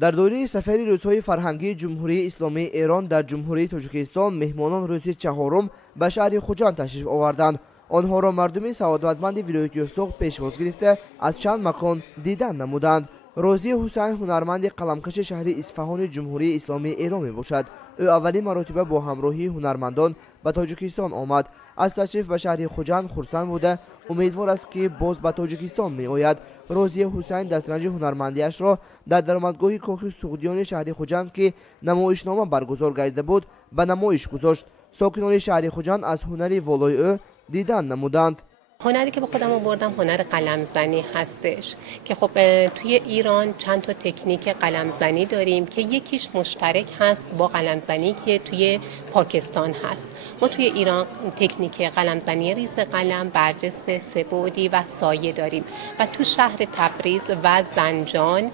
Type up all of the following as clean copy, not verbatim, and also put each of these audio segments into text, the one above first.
در دوره سفر روزهای فرهنگی جمهوری اسلامی ایران در جمهوری تاجیکستان مهمانان روز چهارم به شهر خوجند تشریف آوردند. آنها را مردم سعادتمند ولایت یوسف پیشواز گرفته از چند مکان دیدن نمودند. روزی حسین هنرمند قلمکش شهر اصفهان جمهوری اسلامی ایران می باشد. او اولین مرتبه با همراهی هنرمندان به تاجیکستان آمد. از تشریف به شهر خوجند خرسند بوده، امیدوار است که باز به تاجیکستان می آید. روزی حسین دسترنج هنرمندیش را در درآمدگاه کاخ سعودیان شهر خوجند که نمایشنامه برگزار گردیده بود به نمایش گذاشت. ساکنان شهر خوجند از هنر والای او دیدن نمودند. هنری که به خودم آوردم هنر قلمزنی هستش که خب توی ایران چند تا تکنیک قلمزنی داریم که یکیش مشترک هست با قلمزنی که توی پاکستان هست. ما توی ایران تکنیک قلمزنی ریز قلم، برجسته، سه‌بعدی و سایه داریم و تو شهر تبریز و زنجان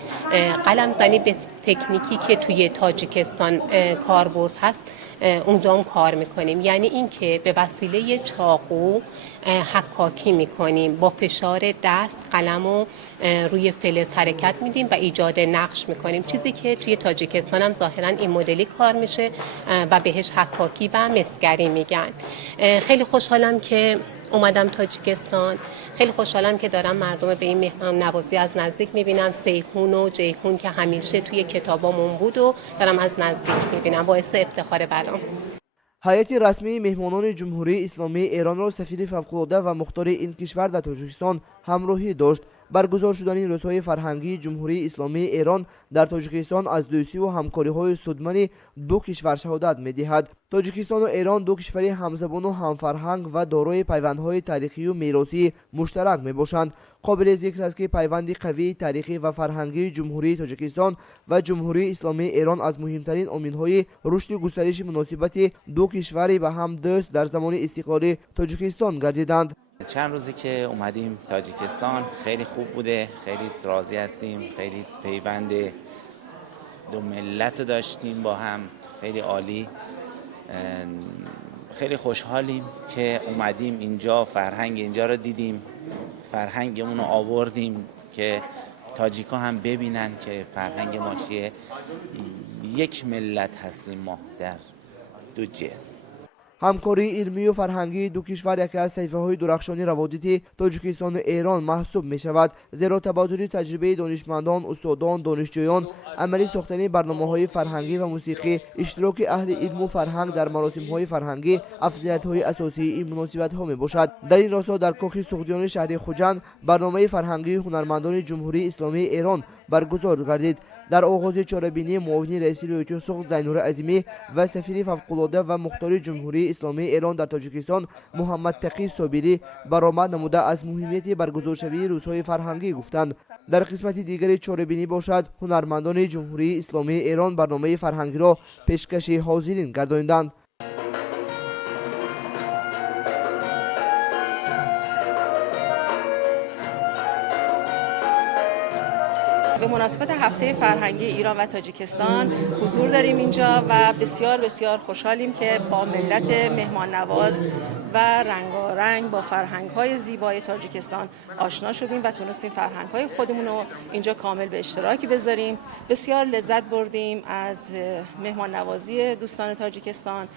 قلمزنی به تکنیکی که توی تاجیکستان کاربرد هست اونجا هم کار میکنیم. یعنی اینکه به وسیله چاقو حکاکی میکنیم، با فشار دست قلم رو روی فلز حرکت میدیم و ایجاد نقش میکنیم، چیزی که توی تاجیکستان هم ظاهرا این مدلی کار میشه و بهش حکاکی و مسگری میگن. خیلی خوشحالم که اومدم تاجیکستان، خیلی خوشحالم که دارم مردم به این مهمان نوازی از نزدیک میبینم. سیحون و جیحون که همیشه توی کتابامون بود و دارم از نزدیک میبینم، باعث افتخار برام. هیئت رسمی مهمانان جمهوری اسلامی ایران را سفیر فوق‌العاده و مختار این کشور در تاجیکستان همراهی داشت. برگزار شدن روزهای فرهنگی جمهوری اسلامی ایران در تاجیکستان از دوستی و همکاری‌های سودمند دو کشور شهادت می‌دهد. تاجیکستان و ایران دو کشور همزبان و همفرهنگ و دارای پیوندهای تاریخی و میراثی مشترک می‌باشند. قابل ذکر است که پیوند قوی تاریخی و فرهنگی جمهوری تاجیکستان و جمهوری اسلامی ایران از مهمترین عامل‌های رشد و گسترش مناسبت دو کشور به هم دوست در زمان استقلال تاجیکستان گردیدند. چند روزی که اومدیم تاجیکستان خیلی خوب بوده، خیلی راضی هستیم، خیلی پیوند دو ملت داشتیم با هم، خیلی عالی. خیلی خوشحالیم که اومدیم اینجا، فرهنگ اینجا رو دیدیم، فرهنگمون رو آوردیم که تاجیکا هم ببینن که فرهنگ ما چیه. یک ملت هستیم ما در دو جسم. همکاری علمی و فرهنگی دو کشور یکی از طیفه‌های درخشان روابط تاجیکستان و ایران محسوب می شود، زیرا تبادل تجربه دانشمندان، استادان، دانشجویان، عملی ساختن برنامه‌های فرهنگی و موسیقی، اشتراک اهل علم و فرهنگ در مراسم‌های فرهنگی افضلیت‌های اساسی این مناسبت‌ها می باشد. در این راستا در کاخ سعودیان شهر خوجند برنامه فرهنگی هنرمندان جمهوری اسلامی ایران برگزار گردید. در آغاز چهاربینی معاون رئیس ولایت یوسف زینور عظیمی و سفیر فوق‌العاده و مختار جمهوری اسلامی ایران در تاجیکستان محمد تقی صابری برآمد نموده از مهمیت برگزار شوی روزهای فرهنگی گفتند. در قسمت دیگر چهاربینی باشد هنرمندان جمهوری اسلامی ایران برنامه فرهنگی را پیشکش حاضرین گرداندند. به مناسبت هفته فرهنگی ایران و تاجیکستان حضور داریم اینجا و بسیار بسیار خوشحالیم که با ملت مهمان نواز و رنگارنگ با فرهنگ‌های زیبای تاجیکستان آشنا شدیم و تونستیم فرهنگ‌های خودمون رو اینجا کامل به اشتراک بذاریم. بسیار لذت بردیم از مهمان نوازی دوستان تاجیکستان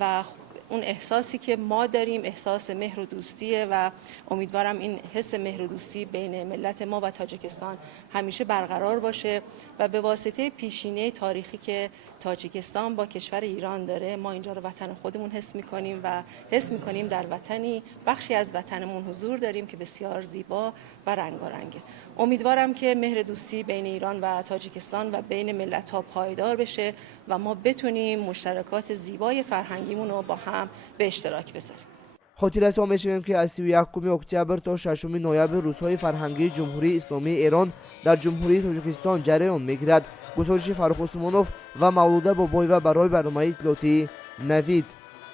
و اون احساسی که ما داریم احساس مهر و دوستیه و امیدوارم این حس مهر و دوستی بین ملت ما و تاجیکستان همیشه برقرار باشه و به واسطه پیشینه تاریخی که تاجیکستان با کشور ایران داره ما اینجا رو وطن خودمون حس می‌کنیم و حس می‌کنیم در وطنی بخشی از وطنمون حضور داریم که بسیار زیبا و رنگارنگه. امیدوارم که مهر دوستی بین ایران و تاجیکستان و بین ملت‌ها پایدار بشه و ما بتونیم مشترکات زیبای فرهنگیمون رو با هم به اشتراک بذاریم. خاطر رسانی می‌شویم که از 31 اکتبر تا 6 نوامبر روزهای فرهنگی جمهوری اسلامی ایران در جمهوری تاجیکستان جریان می‌گیرد. گزارش فرخ عثمانوف و مولوده بابایی و برای برنامه اطلاعاتی نوید.